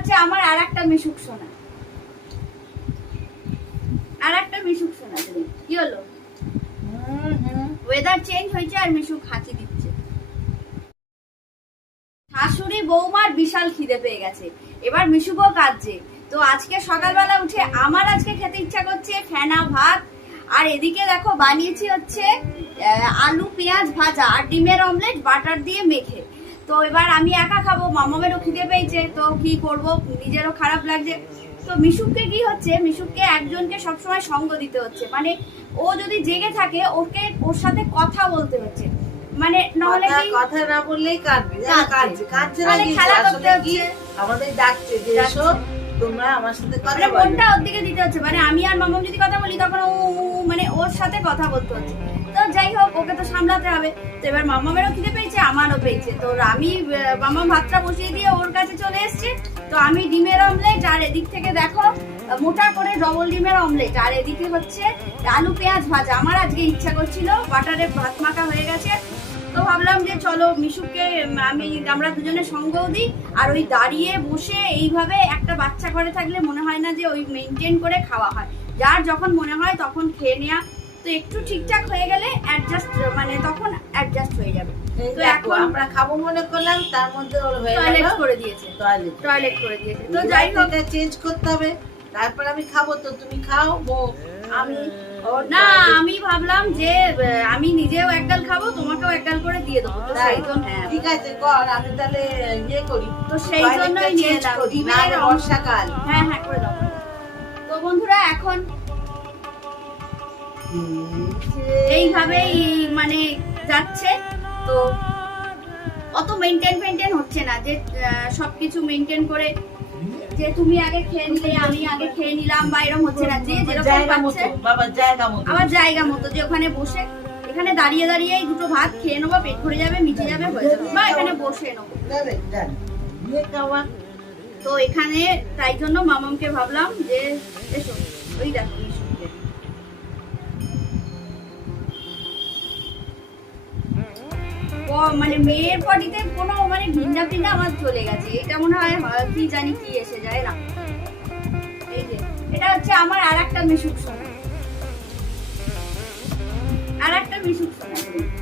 হচ্ছে আমার আর একটা মিশুক সোনা, আর একটা মিশুক সোনা। কি হলো? ওয়েদার চেঞ্জ হয়েছে আর মিশুক হাঁচি দিচ্ছে। শাশুড়ি বৌমার বিশাল খিদে পেয়ে গেছে, এবার মিশুকও কাঁদছে। তো আজকে সকালবেলা উঠে আমার আজকে খেতে ইচ্ছা করছে ফেনা ভাত, আর এদিকে দেখো বানিয়েছি হচ্ছে আলু পেঁয়াজ ভাজা আর ডিমের অমলেট বাটার দিয়ে মেখে। তো এবার আমি একা খাবো, মামামেরও খিদে পেয়েছে, তো কি করব, নিজেরও খারাপ লাগছে। তো মিশুককে কি হচ্ছে, মিশুককে একজনকে সবসময় সঙ্গ দিতে হচ্ছে, মানে ও যদি জেগে থাকে ওকে ওর সাথে কথা বলতে হচ্ছে, মানে নাহলে কি কথা না বললেই কাঁদবে, কাঁদছে না কি খেলা করতে আসলে কি হচ্ছে, আমাদের ডাকছে যে এসো তোমরা আমার সাথে কথা মানে বলো। মনটা ওর দিকে দিতে হচ্ছে, মানে আমি আর মামাম যদি কথা বলি তখন ও মানে ওর সাথে কথা বলতে হচ্ছে। তো যাই হোক, ওকে তো সামলাতে হবে। তো এবার মামামেরও খিদে পেয়েছে, আমারও পেয়েছে। তো আমি মামাম ভাতটা বসিয়ে দিয়ে ওর কাছে চলে এসেছে। তো আমি ডিমের অমলেট, আর এদিক থেকে দেখো মোটা করে ডবল ডিমের অমলেট, আর এদিকে হচ্ছে আলু পেঁয়াজ ভাজা। আমার আজকে ইচ্ছা করছিল, বাটারে ভাত মাখা হয়ে গেছে। তো ভাবলাম যে চলো মিশুকে আমরা দুজনে সঙ্গও দিই। আর ওই দাঁড়িয়ে বসে এইভাবে একটা বাচ্চা ঘরে থাকলে মনে হয় না যে ওই মেনটেন করে খাওয়া হয়, যার যখন মনে হয় তখন খেয়ে নেওয়া। তো একটু ঠিকঠাক হয়ে গেলে অ্যাডজাস্ট, মানে তখন অ্যাডজাস্ট হয়ে যাবে। তো এখন আমরা খাবো মনে করলাম, তার মধ্যে ওর হয়ে গেল টয়লেট করে দিয়েছে, টয়লেট করে দিয়েছে। তো যাই হোক, চেঞ্জ করতে হবে, তারপর আমি খাবো। তো তুমি খাও, আমি না আমি ভাবলাম যে আমি নিজেও একগাল খাবো, তোমাকেও একগাল করে দিয়ে দেবো। তো সেই জন্য ঠিক আছে কর, আমি তাহলে ইয়ে করি। তো সেই জন্যই নিয়ে এলাম ডিমের বর্ষাকাল। হ্যাঁ হ্যাঁ করে দাও। তো বন্ধুরা এখন এইভাবেই মানে যাচ্ছে। তো অত মেনটেন হচ্ছে না যে সবকিছু মেনটেন করে যে তুমি আগে খেয়ে নিলে আমি আগে খেয়ে নিলাম, বা এরকম হচ্ছে না। যে যেরকম পাচ্ছে আবার জায়গা মতো, যে ওখানে বসে এখানে দাঁড়িয়ে দাঁড়িয়েই দুটো ভাত খেয়ে নেবো, পেট ভরে যাবে, মিটে যাবে, হয়ে যাবে, বা এখানে বসে নেবো। তো এখানে তাই জন্য মামামকে ভাবলাম যে এসো, ওই দেখো মানে মেয়ের পটিতে কোনো মানে ভিন্না ভিন্না আমার চলে গেছে। এটা মনে হয় কি জানি কি এসে যায় না। এই যে এটা হচ্ছে আমার আর একটা মিশুক সোনা, আর একটা মিশুক সোনা।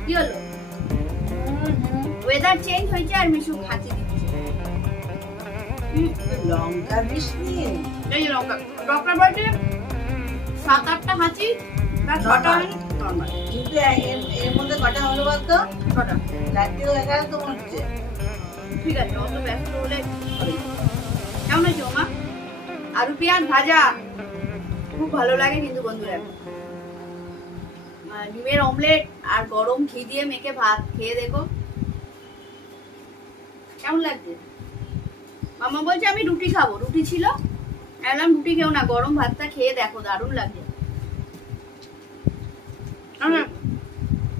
কি হলো? ওয়েদার চেঞ্জ হয়েছে আর মিশুক হাঁচি দিচ্ছে। লঙ্কা দিস নিয়ে এই যে লঙ্কা বলছে 7-8টা হাঁচি, তার 6টা হয়নি নরমাল। কিন্তু এর মধ্যে কটা হলো বলতো? 6টা। 4টে হয়ে গেল তো মনে হচ্ছে। ঠিক আছে, অত ব্যস্ত হলে কেমন হয়েছে মা? আলু পেঁয়াজ ভাজা খুব ভালো লাগে কিন্তু বন্ধুরা। ডিমের অমলেট আর গরম ঘি দিয়ে মেখে ভাত খেয়ে দেখো কেমন লাগছে। মামা বলছে আমি রুটি খাবো, রুটি ছিল, এলাম রুটি খেও না, গরম ভাতটা খেয়ে দেখো দারুণ লাগছে।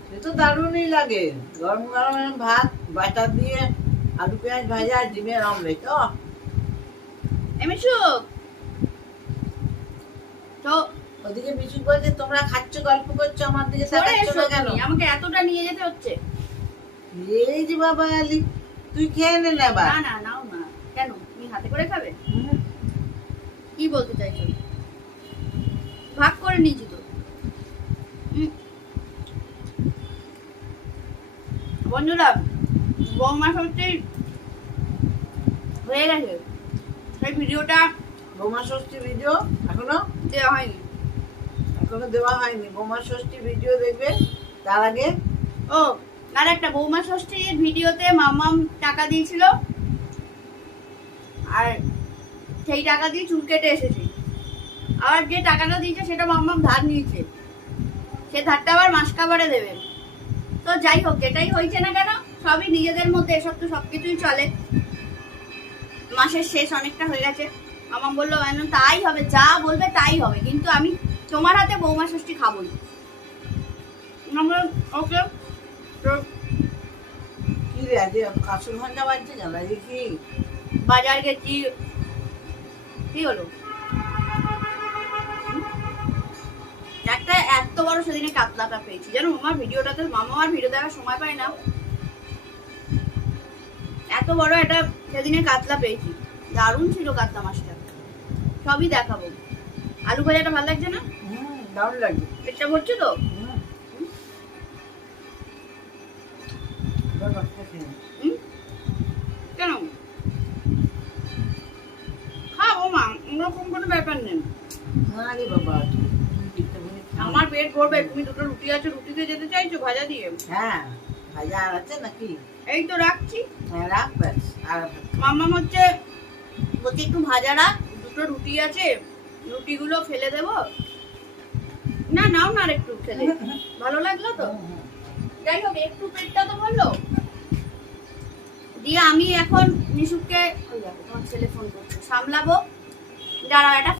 সে তো দারুণই লাগে, গরম গরম ভাত বাটার দিয়ে আলু পেঁয়াজ ভাজা আর ডিমের অমলেট। মিশুক তো ওদিকে মিশুক বলছে তোমরা খাচ্ছ গল্প করছো, আমার দিকে তাকাচ্ছ না কেন? আমাকে এতটা নিয়ে যেতে হচ্ছে। এই যে বাবা আলি, তুই খেয়ে নে না। না না নাও না, কেন তুমি হাতে করে খাবে? কি বলতে চাইছো? ভাগ করে নিয়েছি তো। বন্ধুরা বৌমা সত্যি হয়ে গেছে, সেই ভিডিওটা বোমা ষষ্ঠী ভিডিও এখনো দেওয়া হয়নি, দেওয়া হয়নি। বোমা ষষ্ঠী ভিডিও দেখবে, তার আগে ও আর একটা বৌমা ষষ্ঠীর ভিডিওতে মামাম টাকা দিয়েছিল, আর সেই টাকা দিয়ে চুল কেটে এসেছি। আর যে টাকাটা দিয়েছে সেটা মামাম ধার নিয়েছে, সে ধারটা আবার মাস কাবারে দেবে। তো যাই হোক, যেটাই হয়েছে না কেন সবই নিজেদের মধ্যে, এসব তো সবকিছুই চলে। মাসের শেষ অনেকটা হয়ে গেছে, মামাম বললো তাই হবে, যা বলবে তাই হবে, কিন্তু আমি তোমার হাতে বৌমা ষষ্ঠী খাবো না। ওকে কি রে আজ কাসুর ঘন্টা বাজছে কেন? দেখি বাজার গেছি। কি হলো? একটা এত বড় সেদিনে কাতলাটা পেয়েছি জানো, আমার ভিডিওটাতে মামা আমার ভিডিও দেখার সময় পায় না, এত বড় একটা সেদিনে কাতলা পেয়েছি। দারুণ ছিল কাতলা মাছটা, সবই দেখাবো। আলু ভাজাটা ভালো লাগছে না? দারুণ লাগবে। পেটটা ভরছে তো? এবার মাছটা খেয়ে নে। হুম? কেন খাবো মা, ওরকম কোনো ব্যাপার নেই। না রে বাবা, তুমি একটুখানি খাও। আমার পেট ভরবে। তুমি দুটো রুটি আছে, রুটিতে যেতে চাইছো ভাজা দিয়ে? হ্যাঁ, ভাজা আর আছে নাকি? এই তো রাখছি। হ্যাঁ, রাখ ব্যাস। আর মাম্মাম হচ্ছে বলছি একটু ভাজা রাখ, দুটো রুটি আছে, রুটিগুলো ফেলে দেবো। না নাও না, আর একটু খেলে ভালো লাগলো তো। যাই হোক, একটু পেটটা তো ভরলো। দিয়ে আমি এখন মিশুকে, ওই দেখো তোমার ছেলে ফোন করছে, সামলাবো। দাঁড়াও, একটা